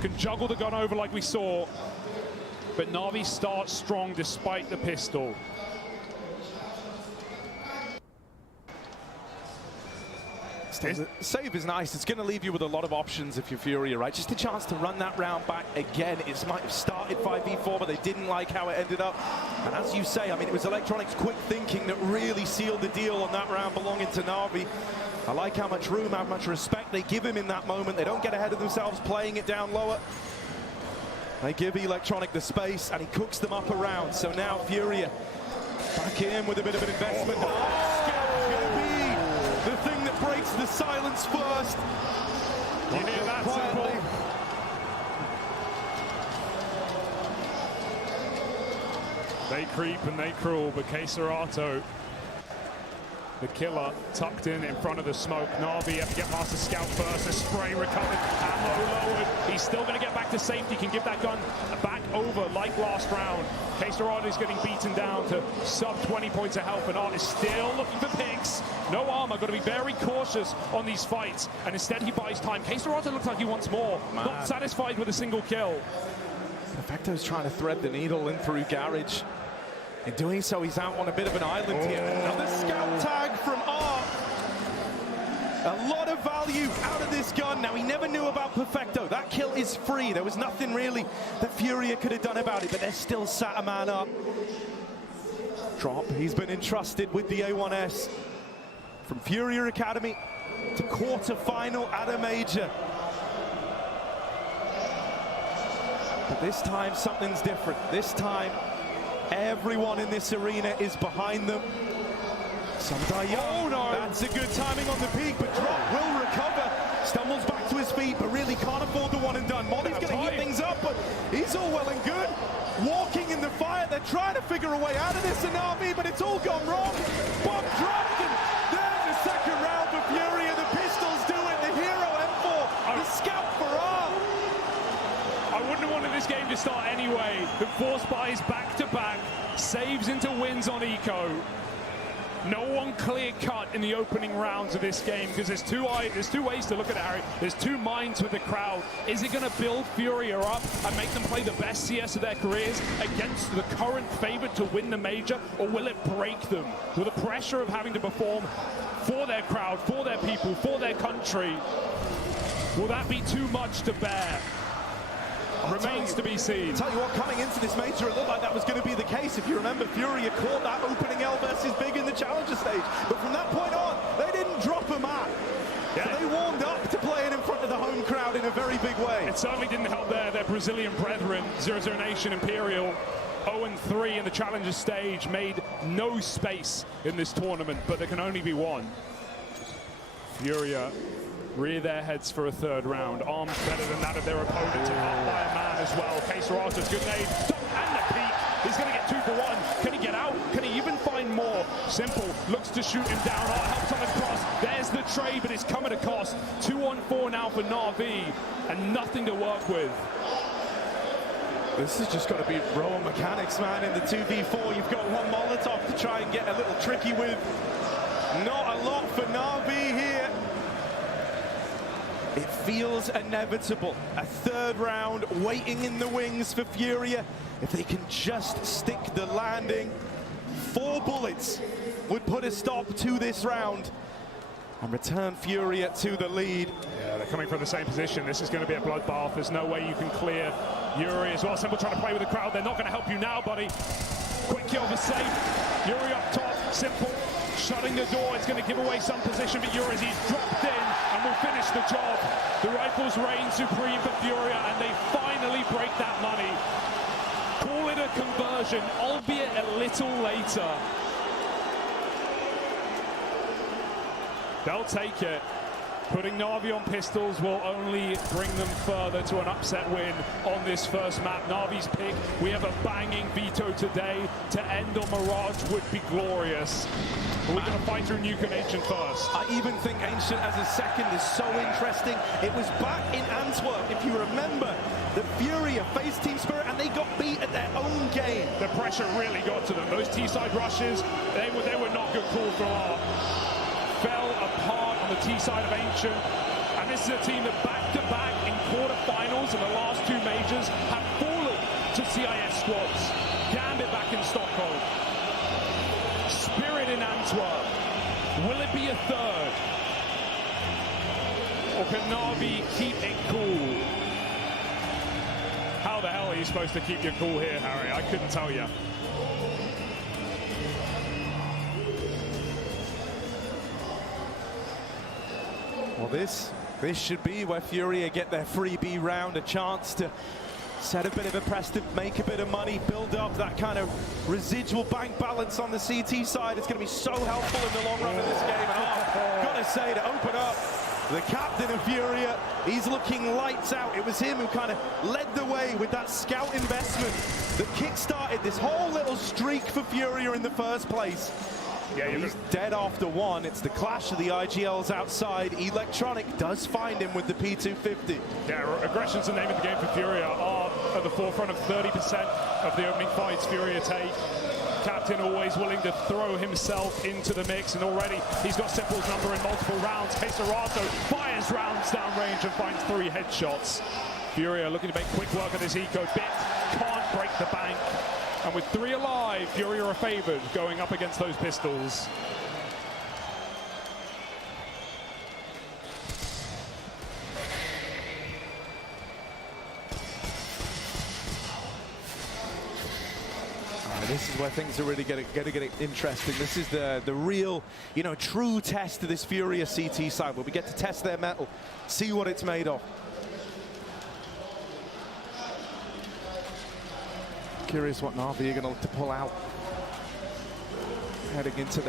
can juggle the gun over like we saw. But Navi starts strong despite the pistol. The save is nice. It's going to leave you with a lot of options if you're FURIA, right? Just a chance to run that round back again. It might have started 5v4, but they didn't like how it ended up. And as you say, I mean, it was Electronics' quick thinking that really sealed the deal on that round belonging to Navi. I like how much room, how much respect they give him in that moment. They don't get ahead of themselves playing it down lower. They give Electronic the space, and he cooks them up around. So now FURIA back in with a bit of an investment. The thing that breaks the silence first. You hear that, Simple? They creep and they crawl, but Keserato, the killer, tucked in front of the smoke. Navi have to get past the scout first. A spray recovered, ammo lowered. He's still going to get back to safety. Can give that gun back over like last round. Keserato is getting beaten down to sub 20 points of health, and Art is still looking for picks. No armor, got to be very cautious on these fights, and instead he buys time. Keserato looks like he wants more. Not satisfied with a single kill. Perfecto's trying to thread the needle in through Garage. In doing so, he's out on a bit of an island here. Another scout tag from Art. A lot of value out of this gun. Now, he never knew about Perfecto. That kill is free. There was nothing really that FURIA could have done about it, but they're still sat a man up. Drop. He's been entrusted with the A1S. From FURIA Academy to quarter-final at a major. But this time, something's different. This time, everyone in this arena is behind them. Some guy young. Oh no! That's a good timing on the peak, but Drop will recover. Stumbles back to his feet, but really can't afford the one and done. Molly's going to heat things up, but he's all well and good. Walking in the fire, they're trying to figure a way out of this in NAVI, but it's all gone wrong. Bomb dropped, and there's the second round for FURIA. The pistols do it. The hero M4, the scout for R. I wouldn't have wanted this game to start anyway. The force buys back-to-back, saves into wins on Eco. No one clear-cut in the opening rounds of this game, because there's two ways to look at it, Harry. There's two minds with the crowd. Is it going to build FURIA up and make them play the best CS of their careers against the current favorite to win the major, or will it break them with the pressure of having to perform for their crowd, for their people, for their country? Will that be too much to bear? Remains to be seen. Tell you what, coming into this major, it looked like that was going to be the case. If you remember, FURIA caught that opening L versus Big in the Challenger stage. But from that point on, they didn't drop a map. Yeah. So they warmed up to playing in front of the home crowd in a very big way. It certainly didn't help their Brazilian brethren, 0-0 Nation Imperial. 0-3 in the Challenger stage, made no space in this tournament, but there can only be one. FURIA rear their heads for a third round. Arms better than that of their opponent, and up by a man as well. Keserato's good nade, and the peak. He's going to get 2 for 1. Can he get out? Can he even find more? Simple looks to shoot him down. Helps on the cross. There's the trade, but it's come at a cost. 2-on-4 now for Navi, and nothing to work with. This has just got to be raw mechanics, man. In the 2v4, you've got one Molotov to try and get a little tricky with. Not a lot for Navi here. It feels inevitable. A third round waiting in the wings for FURIA. If they can just stick the landing, 4 bullets would put a stop to this round and return FURIA to the lead. Yeah, they're coming from the same position. This is going to be a bloodbath. There's no way you can clear Yuri as well. Simple trying to play with the crowd. They're not going to help you now, buddy. Quick kill for safe. Yuri up top. Simple shutting the door. It's going to give away some position, but Yuri, he's dropped in and will finish the job. The rifles reign supreme for FURIA, and they finally break that money. Call it a conversion, albeit a little later. They'll take it. Putting Navi on pistols will only bring them further to an upset win on this first map. Navi's pick, we have a banging veto today. To end on Mirage would be glorious. But we're going to fight through Nuke and Ancient first. I even think Ancient as a second is so interesting. It was back in Antwerp, if you remember, the FURIA faced Team Spirit and they got beat at their own game. The pressure really got to them. Those T-side rushes, they were not good call from Art. Fell apart on the T side of Ancient, and this is a team that back-to-back in quarterfinals in the last squads. Gambit back in Stockholm. Spirit in Antwerp. Will it be a third? Or can NAVI keep it cool? How the hell are you supposed to keep your cool here, Harry? I couldn't tell you. Well, this should be where FURIA get their freebie round, a chance to set a bit of a precedent, make a bit of money, build up that kind of residual bank balance on the CT side. It's going to be so helpful in the long run of this game. And gotta say, to open up, the captain of FURIA, he's looking lights out. It was him who kind of led the way with that scout investment that kick-started this whole little streak for FURIA in the first place. Yeah, he's dead after one. It's the clash of the IGLs outside. Electronic does find him with the P250. Yeah, aggression's the name of the game for FURIA. Are at the forefront of 30% of the opening fights FURIA take. Captain always willing to throw himself into the mix, and already he's got Simple's number in multiple rounds. Queserato fires rounds downrange and finds 3 headshots. FURIA looking to make quick work of this eco bit. Can't break the bank. And with 3 alive, FURIA are favored going up against those pistols. This is where things are really going to get interesting. This is the real, true test of this FURIA CT side, where we get to test their metal, see what it's made of. Curious what NAVI are going to look to pull out heading into their